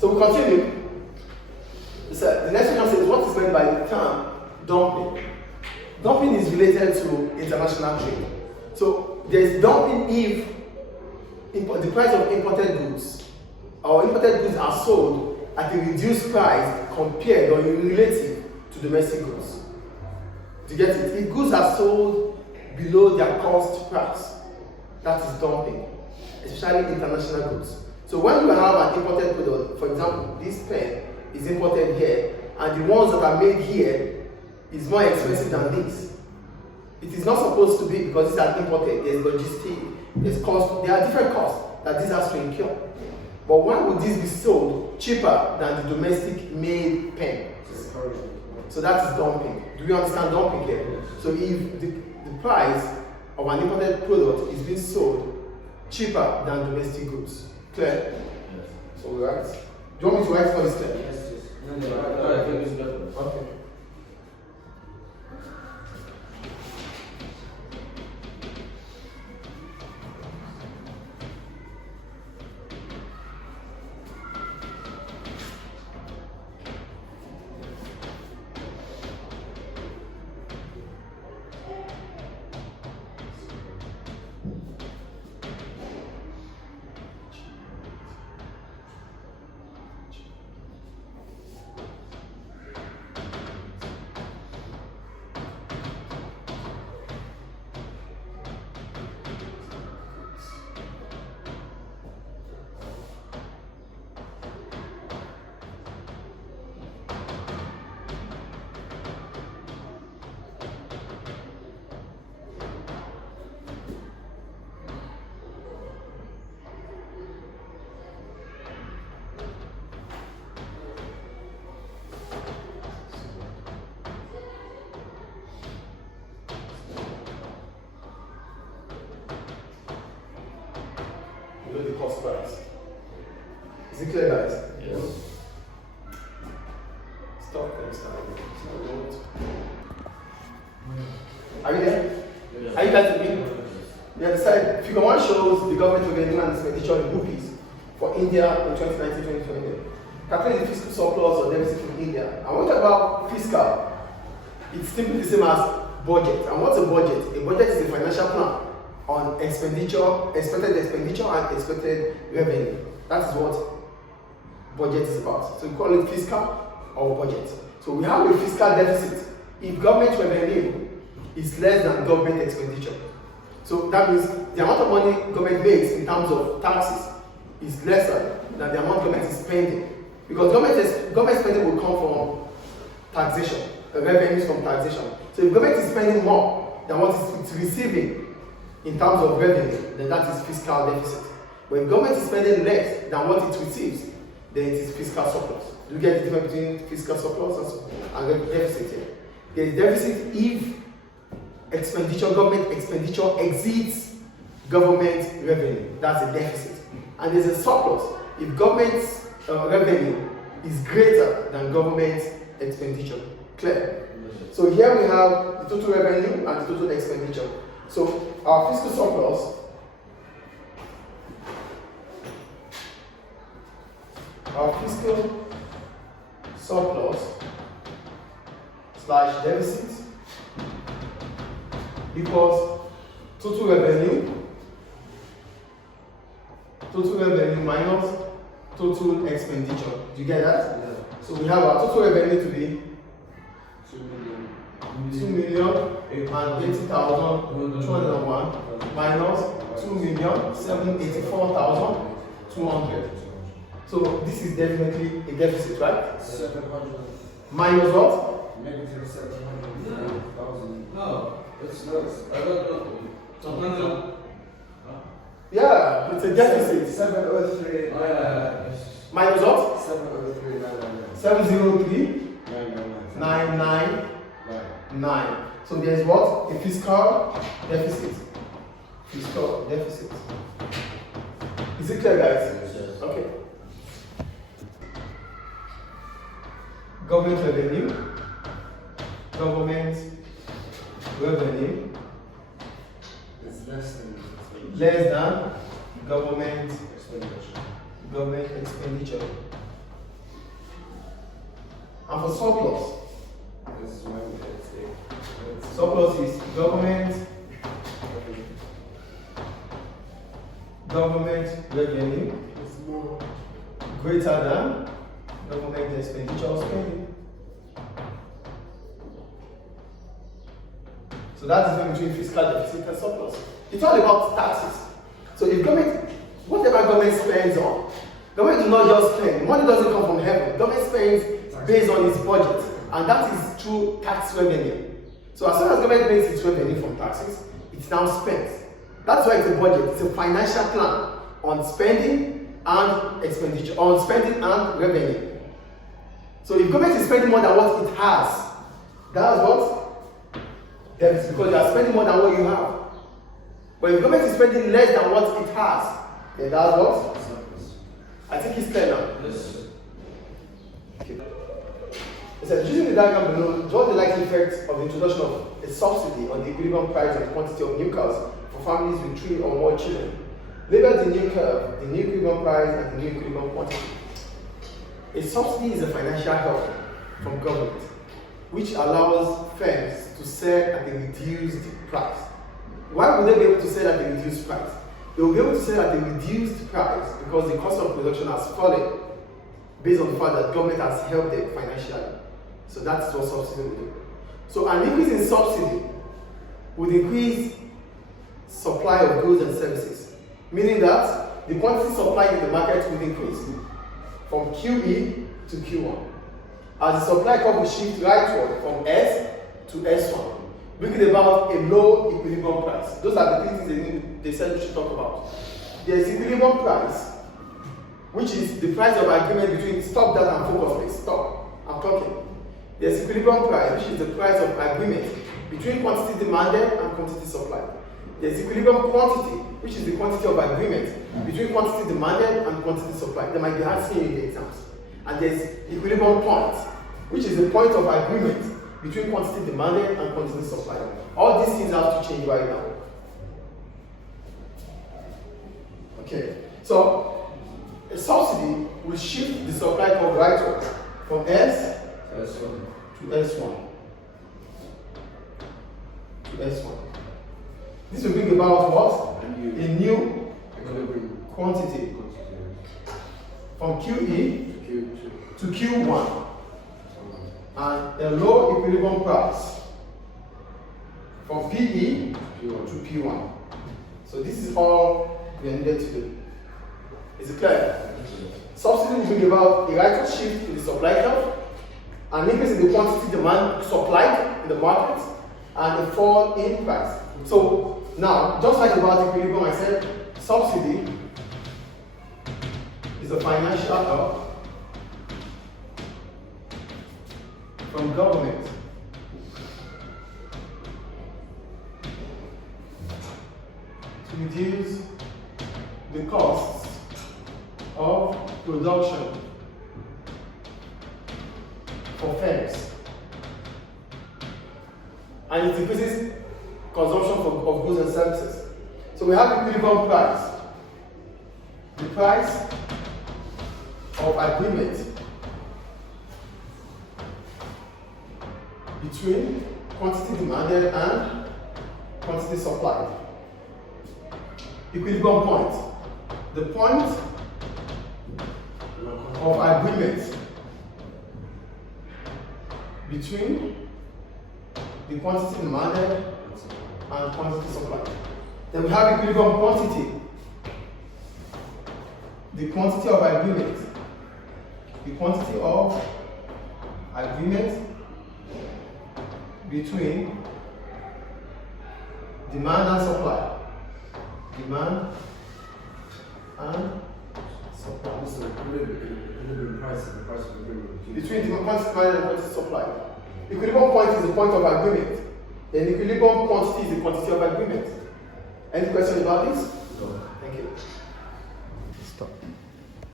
So we continue. So the next question says, what is meant by the term dumping? Dumping is related to international trade. So there is dumping if the price of imported goods or imported goods are sold at a reduced price compared or in relative to domestic goods. Do you get it? If goods are sold below their cost price, that is dumping, especially international goods. So when you have an imported product, for example, this pen is imported here, and the ones that are made here is more expensive than this. It is not supposed to be, because these are imported. There's logistics, there's cost. There are different costs that this has to incur. But why would this be sold cheaper than the domestic made pen? So that is dumping. Do you understand dumping here? So if the price of an imported product is being sold cheaper than domestic goods. Clear? Yes. So we write. Do you want me to write for this step? Yes, yes. No. Okay. The cost price. Is it clear, guys? Yes. Stop. Are you there? Yes. Are you guys with me? You understand? Figure 1 shows the government revenue and expenditure in rupees for India in 2019-2020. Calculate the fiscal surplus or deficit in India. And when we talk about fiscal, it's simply the same as budget. And what's a budget? A budget is a financial plan on expenditure, expected expenditure and expected revenue. That is what budget is about. So we call it fiscal or budget. So we have a fiscal deficit if government revenue is less than government expenditure. So that means the amount of money government makes in terms of taxes is lesser than the amount government is spending. Because government spending will come from taxation, revenues from taxation. So if government is spending more than what it's receiving in terms of revenue, then that is fiscal deficit. When government is spending less than what it receives, then it is fiscal surplus. Do you get the difference between fiscal surplus and deficit here? There is deficit if government expenditure exceeds government revenue. That's a deficit. And there's a surplus if government's revenue is greater than government expenditure. Clear? So here we have the total revenue and the total expenditure. So our fiscal surplus slash deficit equals total revenue minus total expenditure. Do you get that? Yeah. So we have our total revenue to be 2,080,201 minus 2,784,200. So this is definitely a deficit, right? 700. Minus what? Negative 700,000. No, It's not. I don't know. Yeah, it's a deficit. 703. Minus what? 703. 703,999. So there's what? A fiscal deficit. Fiscal deficit. Is it clear, guys? Yes. Okay. Government revenue. Government revenue It's less than less than government expenditure. government expenditure. And for surplus, This is when it's surplus is government revenue greater than government expenditure or spending. So that is the difference between fiscal deficit and surplus. It's all about taxes. So if government, whatever government spends on, government does not just spend. Money doesn't come from heaven. Government spends based on its budget, and that is through tax revenue. So as soon as government makes its revenue from taxes, it's now spent. That's why it's a budget. It's a financial plan on spending and expenditure, on spending and revenue. So if government is spending more than what it has, that's what? Deficit, because you are spending more than what you have. But if government is spending less than what it has, then that's what? I think it's clear now. Yes. Okay. It says, using the diagram below, draw the likely effects of the introduction of a subsidy on the equilibrium price and quantity of new cows for families with 3 or more children. Label the new curve, the new equilibrium price, and the new equilibrium quantity. A subsidy is a financial help from government, which allows firms to sell at a reduced price. Why would they be able to sell at a reduced price? They will be able to sell at a reduced price because the cost of production has fallen based on the fact that government has helped them financially. So that's what subsidy will do. So an increase in subsidy would increase supply of goods and services, meaning that the quantity supplied in the market will increase from QE to Q1. As the supply curve will shift rightward from S to S1, bringing about a low equilibrium price. Those are the 3 things they said we should talk about. There is equilibrium price, which is the price of agreement between, stop that and focus please, stop, I'm talking. There's equilibrium price, which is the price of agreement between quantity demanded and quantity supplied. There's equilibrium quantity, which is the quantity of agreement between quantity demanded and quantity supplied. They might be asking in the exams. And there's equilibrium point, which is the point of agreement between quantity demanded and quantity supplied. All these things have to change right now. Okay, so a subsidy will shift the supply curve rightward from S to S1. To S1. This will bring about what? A new quantity from QE to Q1 and a low equilibrium price from PE to P1. So this is all we are needed to do. Is it clear? Subsidy will bring about a rightward shift in the supply curve, an increase in the quantity demand supplied in the market, and a fall in price. So now, just like about equilibrium, I said subsidy is a financial help from government to reduce the costs of production for firms, and it increases consumption of goods and services. So we have equilibrium price, the price of agreement between quantity demanded and quantity supplied. Equilibrium point, the point of agreement between the quantity demanded and quantity supplied. Then we have equilibrium quantity, the quantity of agreement, the quantity of agreement between demand and supply. Demand and supply. So equilibrium price is the price of agreement. Between the quantity demanded and quantity supply. Equilibrium point is the point of agreement. Then equilibrium quantity is the quantity of agreement. Any question about this? No. Thank you. Stop.